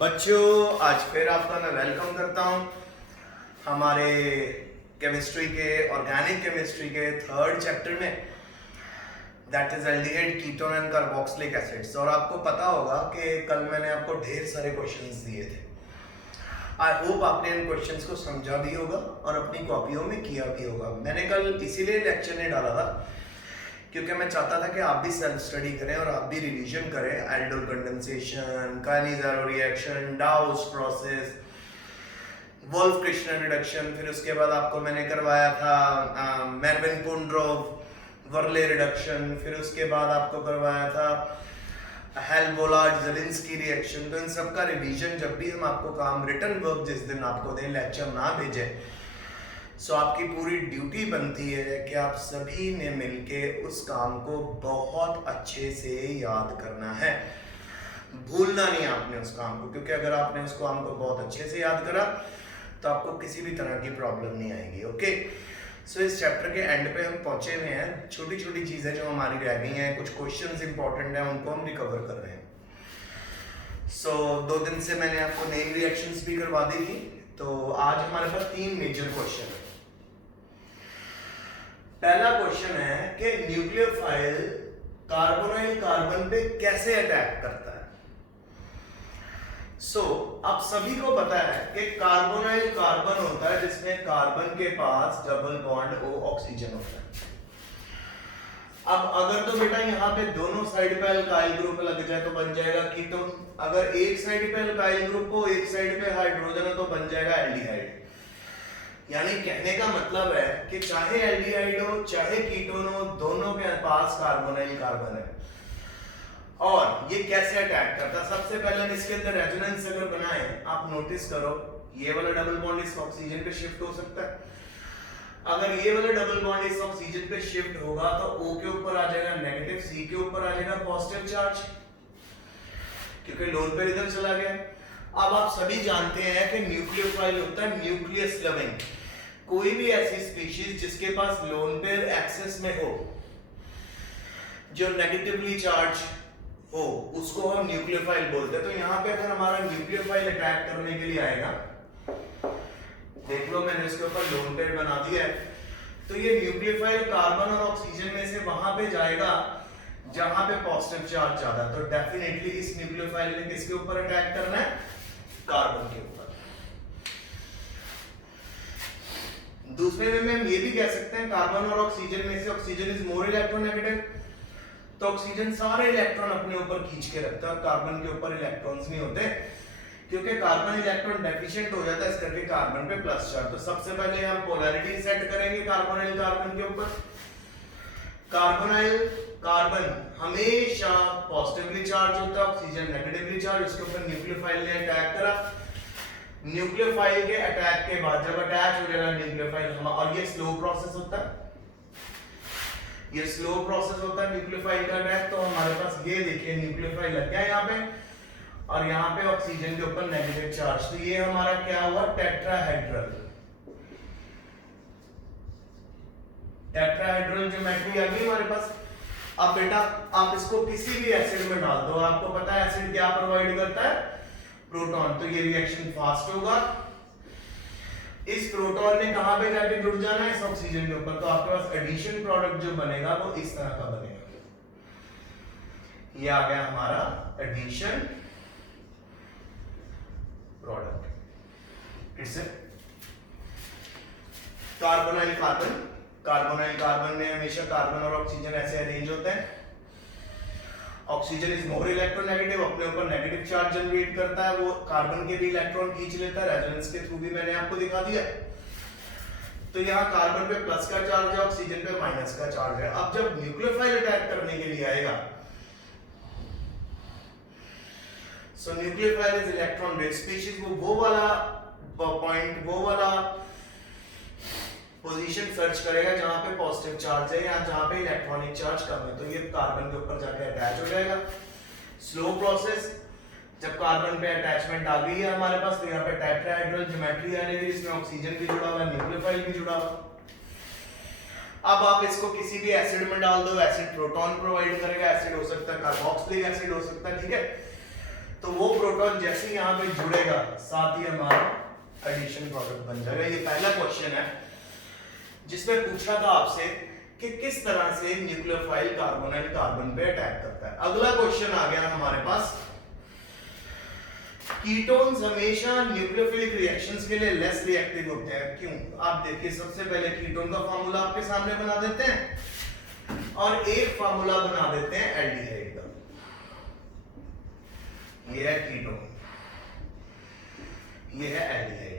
बच्चों, आज फिर आपका मैं वेलकम करता हूं हमारे केमिस्ट्री के ऑर्गेनिक केमिस्ट्री के थर्ड चैप्टर में, that is aldehyde ketone and carboxylic acids. और आपको पता होगा कि कल मैंने आपको ढेर सारे क्वेश्चंस दिए थे। आई होप आपने इन क्वेश्चंस को समझा भी होगा और अपनी कॉपियों में किया भी होगा। मैंने कल इसीलिए लेक्चर नहीं डाला था क्योंकि मैं चाहता था कि आप भी सेल्फ स्टडी करें और आप भी रिवीजन करें। Aldol condensation, Cannizzaro reaction, Dow's process, Wolff Kishner reduction, फिर उसके बाद आपको मैंने करवाया था मेरविन-कुंड्रोव वर्ले रिडक्शन, फिर उसके बाद आपको करवाया था हेल्वोलार्ड-ज़ेलिंस्की रिएक्शन। तो इन सब का रिवीजन जब भी हम आपको काम रिटन वर्क जिस दिन आपको दें, लेक्चर ना भेजें, सो आपकी पूरी ड्यूटी बनती है कि आप सभी ने मिलके उस काम को बहुत अच्छे से याद करना है। भूलना नहीं आपने उस काम को, क्योंकि अगर आपने उस काम को बहुत अच्छे से याद करा तो आपको किसी भी तरह की प्रॉब्लम नहीं आएगी। ओके, सो इस चैप्टर के एंड पे हम पहुंचे हुए हैं। छोटी छोटी चीज़ें जो हमारी रह गई हैं, कुछ क्वेश्चंस इंपॉर्टेंट हैं, उनको हम रिकवर कर रहे हैं। सो 2 दिन से मैंने आपको नेम रिएक्शंस भी करवा दी थी, तो आज हमारे पास 3 मेजर क्वेश्चन है। पहला क्वेश्चन है कि न्यूक्लियोफाइल कार्बोनाइल कार्बन पे कैसे अटैक करता है। अब सभी को पता है कि कार्बोनाइल कार्बन होता है जिसमें कार्बन के पास डबल बॉन्ड O ऑक्सीजन होता है। अब अगर तो बेटा यहाँ पे दोनों साइड पे अल्काइल ग्रुप लग जाए तो बन जाएगा कीटोन। अगर एक साइड पे अल्काइल ग्रुप हो, एक साइड पे हाइड्रोजन हो, तो बन जाएगा एल्डिहाइड। यानी कहने का मतलब है कि चाहे एल्डिहाइड हो चाहे कीटोन हो, दोनों के पास कार्बोनाइल कार्बन है। और ये कैसे अटैक करता है? सबसे पहले हम इसके अंदर रेजोनेंस अगर बनाए, आप नोटिस करो, ये वाला डबल बॉन्ड इस ऑक्सीजन पे शिफ्ट हो सकता है। अगर ये वाला डबल बॉन्ड इस ऑक्सीजन पे शिफ्ट होगा तो O के ऊपर आ जाएगा नेगेटिव, C के ऊपर आ जाएगा पॉजिटिव चार्ज, क्योंकि लोन पेयर इधर चला गया। अब आप सभी जानते हैं कि न्यूक्लियोफाइल होता है न्यूक्लियस लविंग। कोई भी ऐसी स्पीशीज जिसके पास लोन पेयर एक्सेस में हो, जो नेगेटिवली चार्ज हो, उसको हम न्यूक्लियोफाइल बोलते हैं। तो यहाँ पे अगर हमारा न्यूक्लियोफाइल अटैक करने के लिए आएगा, देख लो मैंने इसके ऊपर लोन पेयर बना दिया है, तो ये न्यूक्लियोफाइल कार्बन और ऑक्सीजन में से वहां पे जाएगा जहां पे पॉजिटिव चार्ज ज्यादा। तो डेफिनेटली इस न्यूक्लियोफाइल ने किसके ऊपर अटैक करना है? कार्बन के ऊपर। दूसरे में हम ये भी कह सकते हैं कार्बन और ऑक्सीजन में से ऑक्सीजन इज मोर इलेक्ट्रोनेगेटिव, तो ऑक्सीजन सारे इलेक्ट्रॉन अपने ऊपर खींच के रखता है, कार्बन के ऊपर इलेक्ट्रॉन्स नहीं होते, क्योंकि कार्बन इलेक्ट्रॉन डेफिशिएंट हो जाता है, इस करके कार्बन पे प्लस चार्ज। तो सबसे पहले हम पोलैरिटी सेट करेंगे कार्बोनाइल कार्बन के ऊपर। कार्बोनाइल कार्बन हमेशा पॉजिटिवली चार्ज होता है, ऑक्सीजन नेगेटिवली चार्ज। उसके ऊपर न्यूक्लियोफाइल ने अटैक करा, न्यूक्लियोफाइल के अटैक के बाद जब अटैच हो जाएगा न्यूक्लियोफाइल, और ये स्लो प्रोसेस होता है, ये स्लो प्रोसेस होता है न्यूक्लियोफाइल का अटैक। तो हमारे पास ये देखिए न्यूक्लियोफाइल लग गया यहाँ पे, और यहाँ पे ऑक्सीजन के ऊपर नेगेटिव चार्ज। तो ये हमारा क्या हुआ? टेट्राहेड्रल। टेट्राहेड्रल ज्योमेट्री आ गई हमारे पास। अब बेटा आप इसको किसी भी एसिड में डाल दो, आपको पता है एसिड क्या प्रोवाइड करता है? प्रोटॉन। तो ये रिएक्शन फास्ट होगा। इस प्रोटॉन ने कहां पे जाके जुड़ जाना है? इस ऑक्सीजन के ऊपर। तो आपके पास एडिशन प्रोडक्ट जो बनेगा वो इस तरह का बनेगा। ये आ गया हमारा addition product. It's carbonyl carbon. Carbonyl carbon में हमेशा कार्बन और ऑक्सीजन ऐसे अरेंज होते हैं। ऑक्सीजन इज मोर इलेक्ट्रोनेगेटिव, अपने ऊपर नेगेटिव चार्ज जनरेट करता है, वो कार्बन के भी इलेक्ट्रॉन खींच लेता है, रेजोनेंस के थ्रू भी मैंने आपको दिखा दिया। तो यहाँ कार्बन पे प्लस का चार्ज है, ऑक्सीजन पे माइनस का चार्ज है। अब जब न्यूक्लियोफाइल अटैक करने के लिए आएगा, so nucleophile is electron rich species, वो वाला पॉइंट, वो वाला पोजीशन सर्च करेगा जहां पे पॉजिटिव चार्ज है या जहां पे इलेक्ट्रॉनिक चार्ज कम है। तो ये कार्बन के ऊपर जाके अटैच हो जाएगा। Slow process. जब कार्बन पे अटैचमेंट आ गई है हमारे पास, तो यहाँ पे टेट्राहेड्रल ज्योमेट्री आ जाएगी, जिसमें ऑक्सीजन भी जुड़ा हुआ है, न्यूक्लियोफाइल भी जुड़ा हुआ। अब आप इसको किसी भी एसिड में डाल दो, एसिड प्रोटॉन प्रोवाइड करेगा। एसिड हो सकता है कार्बोक्सिलिक एसिड हो सकता है, ठीक है। तो वो प्रोटॉन जैसे यहाँ पे जुड़ेगा साथ ही हमारा एडिशन प्रोडक्ट बन जाएगा। ये पहला क्वेश्चन है जिसमें पूछा था आपसे कि किस तरह से न्यूक्लियोफाइल कार्बोनाइल कार्बन पे अटैक करता है। अगला क्वेश्चन आ गया हमारे पास, कीटोन्स हमेशा न्यूक्लियोफिलिक रिएक्शंस के लिए लेस रिएक्टिव होते हैं, क्यों? आप देखिए, सबसे पहले कीटोन का फार्मूला आपके सामने बना देते हैं और एक फार्मूला बना देते हैं एल्डिहाइड का। ये है कीटोन, ये है एल्डिहाइड।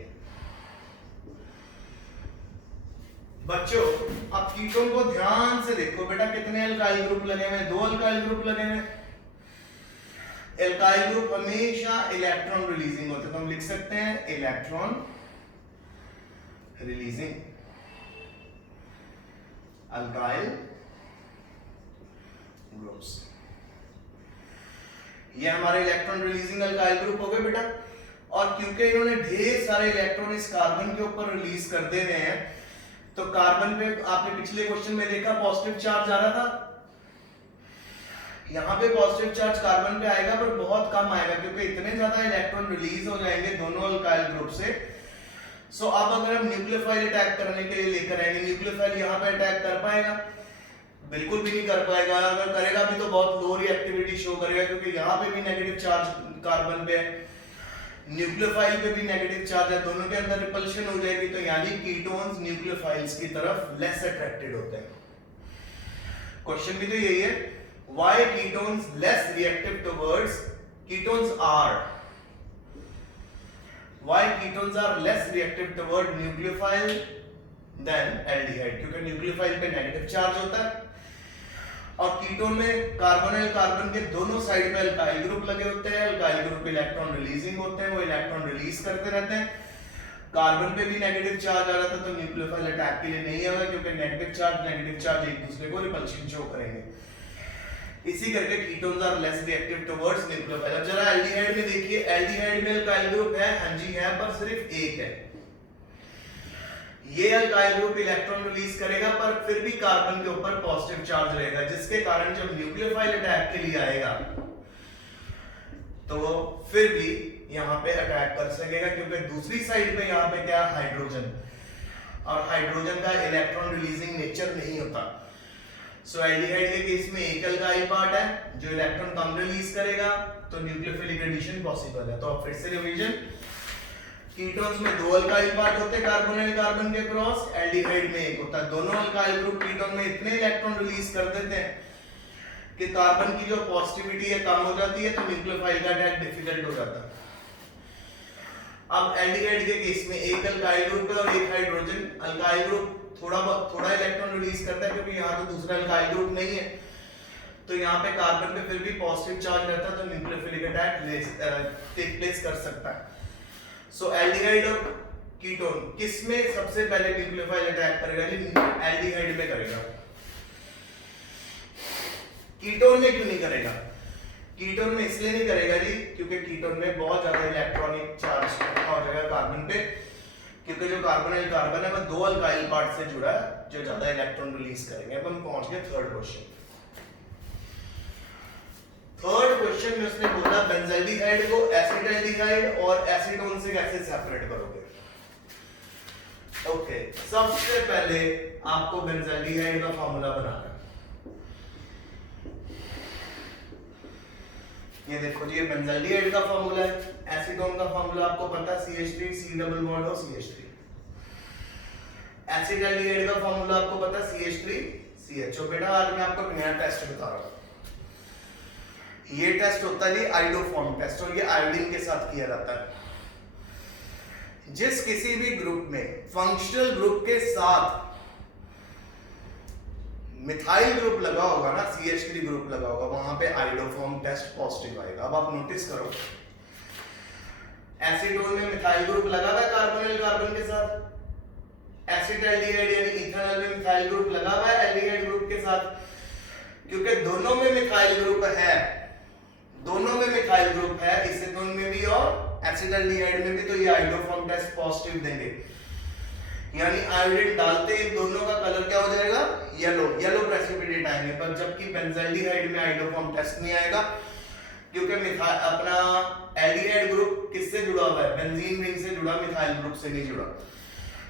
बच्चों अब कीटोन को ध्यान से देखो बेटा, कितने अल्काइल ग्रुप लगे हुए हैं? 2 अल्काइल ग्रुप लगे हुए हैं। एल्काइल ग्रुप हमेशा इलेक्ट्रॉन रिलीजिंग होते हैं, तो हम लिख सकते हैं इलेक्ट्रॉन रिलीजिंग अल्काइल ग्रुप्स। ये हमारे इलेक्ट्रॉन रिलीजिंग अल्काइल ग्रुप हो गए बेटा। और क्योंकि इन्होंने ढेर सारे इलेक्ट्रॉन इस कार्बन के ऊपर रिलीज कर दे रहे हैं, तो कार्बन पे आपने पिछले क्वेश्चन में देखा पॉजिटिव चार्ज आ रहा था। यहाँ पे पॉजिटिव चार्ज कार्बन पे आएगा पर बहुत कम आएगा, क्योंकि इतने ज्यादा इलेक्ट्रॉन रिलीज हो जाएंगे दोनों अल्काइल ग्रुप से। सो अब अगर हम न्यूक्लियोफाइल अटैक करने के लिए लेकर आएंगे, न्यूक्लियोफाइल यहाँ पे अटैक कर पाएगा? बिल्कुल भी नहीं कर पाएगा। अगर करेगा भी तो बहुत लो रिएक्टिविटी शो करेगा, क्योंकि यहाँ पे भी नेगेटिव चार्ज कार्बन पे है, न्यूक्लियोफाइल पे भी नेगेटिव चार्ज है, दोनों के अंदर रिपल्शन हो जाएगी। तो यानी कीटोन्स न्यूक्लियोफाइल्स की तरफ लेस अट्रैक्टेड होते हैं। क्वेश्चन भी तो यही है, why ketones less reactive towards ketones are why ketones are less reactive toward nucleophile than aldehyde? क्योंकि न्यूक्लियोफाइल पे नेगेटिव चार्ज होता है और कीटोन में कार्बोनाइल कार्बन के दोनों साइड पे अल्काइल ग्रुप लगे होते हैं। अल्काइल ग्रुप इलेक्ट्रॉन रिलीजिंग होते हैं, वो इलेक्ट्रॉन रिलीज करते रहते हैं। कार्बन पे भी नेगेटिव चार्ज आ रहा था, तो न्यूक्लियोफाइल अटैक के लिए नहीं आएगा, क्योंकि नेगेटिव चार्ज एक दूसरे को रिपल्शन शो करेंगे। इसी करके ketones are less reactive towards nucleophile. अब जरा एल्डिहाइड में देखिए, एल्डिहाइड में अल्काइल ग्रुप है, हां जी है, पर सिर्फ एक है। ये अल्काइल ग्रुप इलेक्ट्रॉन रिलीज करेगा पर फिर भी कार्बन के ऊपर पॉजिटिव चार्ज रहेगा, जिसके कारण जब न्यूक्लियोफाइल अटैक के लिए आएगा तो वो फिर भी यहां पे अटैक कर सकेगा, क्योंकि दूसरी साइड पे यहां पे क्या हाइड्रोजन, और हाइड्रोजन का इलेक्ट्रॉन रिलीजिंग नेचर नहीं होता। सो एल्डिहाइड के केस में एक अल्काइल पार्ट है जो इलेक्ट्रॉन कम रिलीज करेगा, तो न्यूक्लियोफिलिक एडिशन पॉसिबल है। तो अब फिर से रिवीजन, कीटोन्स में 2 अल्काइल पार्ट होते हैं कार्बोनाइल कार्बन के क्रॉस, एल्डिहाइड में एक होता है। दोनों अल्काइल ग्रुप कीटोन में इतने इलेक्ट्रॉन रिलीज कर देते हैं कि कार्बन की जो पॉजिटिविटी है कम हो जाती है, तो न्यूक्लियोफाइल का अटैक डिफिकल्ट हो जाता है। अब एल्डिहाइड के केस में एक अल्काइल ग्रुप है और एक हाइड्रोजन। अल्काइल ग्रुप थोड़ा इलेक्ट्रॉन रिलीज करता है, क्योंकि यहाँ तो दूसरा अल्काइल ग्रुप नहीं है, तो यहाँ पे कार्बन पे फिर भी पॉजिटिव चार्ज रहता है, तो न्यूक्लियोफिलिक अटैक टेक प्लेस कर सकता है। सो एल्डिहाइड और कीटोन किसमें सबसे पहले न्यूक्लियोफाइल अटैक करेगा? जी एल्डिहाइड में करेगा। कीटोन में क्यों नहीं करेगा? कीटोन में इसलिए नहीं करेगा जी, क्योंकि कीटोन में बहुत ज्यादा इलेक्ट्रॉनिक चार्ज हो जाएगा कार्बन पे, क्योंकि जो कार्बोनाइल कार्बन है वो 2 अल्काइल पार्ट से जुड़ा है जो ज्यादा इलेक्ट्रॉन रिलीज करेंगे। अब हम पहुंच गए थर्ड क्वेश्चन। थर्ड क्वेश्चन में उसने बोला बेंजल्डिहाइड को एसिटाल्डिहाइड और एसीटोन से कैसे सेपरेट करोगे। ओके, सबसे पहले आपको बेंजल्डिहाइड का फार्मूला बनाना है। ये देखो जी, ये बेंजल्डिहाइड का फार्मूला है। एसीटोन का फार्मूला आपको पता है, CH3 C डबल बॉन्ड और CH3। एसिटाल्डिहाइड का फार्मूला आपको पता है, CH3 CHO। बेटा आज मैं आपको नया टेस्ट बता रहा हूं। ये टेस्ट होता है जी आयोडोफॉर्म टेस्ट, और ये आयोडीन के साथ किया जाता है। जिस किसी भी ग्रुप में फंक्शनल ग्रुप के साथ मिथाइल ग्रुप लगा होगा ना, CH3 ग्रुप लगा होगा, वहां पे आयोडोफॉर्म टेस्ट पॉजिटिव आएगा। अब आप नोटिस करो, एसीटोन में मिथाइल ग्रुप लगा हुआ है कार्बोनाइल कार्बन के साथ, एसिटाल्डिहाइड यानी इथेनॉल में मिथाइल ग्रुप लगा हुआ है एल्डिहाइड ग्रुप के साथ। क्योंकि दोनों में मिथाइल ग्रुप है, दोनों में मिथाइल ग्रुप है, एसीटोन में भी और एसिटाल्डिहाइड में भी, तो ये आयोडोफॉर्म टेस्ट पॉजिटिव देंगे। यानी आयोडीन डालते ही दोनों का कलर क्या हो जाएगा? येलो, येलो प्रेसिपिटेट आएंगे। पर जबकि बेंजल्डिहाइड में आयोडोफॉर्म टेस्ट नहीं आएगा, क्योंकि मिथाइल अपना एल्डिहाइड ग्रुप किससे जुड़ा हुआ है, बेंजीन रिंग से जुड़ा, मिथाइल ग्रुप से नहीं जुड़ा।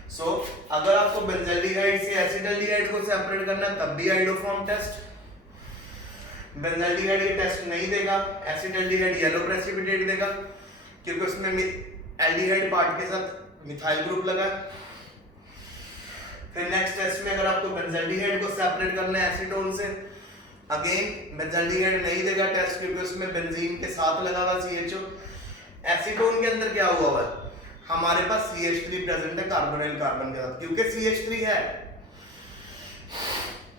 सो अगर आपको बेंजल्डिहाइड से एसिडल्डिहाइड को सेपरेट करना है तब भी आइडोफॉर्म टेस्ट, बेंजल्डिहाइड ये टेस्ट नहीं देगा, एसिडल्डिहाइड येलो प्रेसिपिटेट देगा क्योंकि उसमें एल्डिहाइड पार्ट के साथ मिथाइल ग्रुप लगा है। फिर नेक्स्ट टेस्ट में अगर आपको बेंजल्डिहाइड को सेपरेट करना है एसीटोन से, अगेन बेंजल्डिहाइड नहीं देगा टेस्ट क्योंकि उसमें बेंजीन के साथ लगा हुआ CHO। एसीटोन के अंदर क्या हुआ है, हमारे पास CH3 प्रेजेंट है कार्बोनिल कार्बन के साथ, क्योंकि CH3 है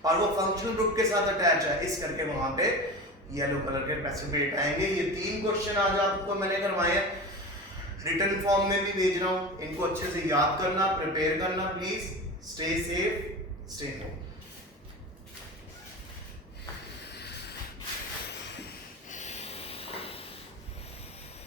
और वो फंक्शनल ग्रुप के साथ अटैच है, इस करके वहां पे येलो कलर के प्रेसिपिटेट आएंगे। ये 3 क्वेश्चन आज आपको मैंने करवाए हैं, रिटन फॉर्म में भी भेज रहा हूं, इनको अच्छे से याद करना, प्रिपेयर करना। Please stay safe, stay home.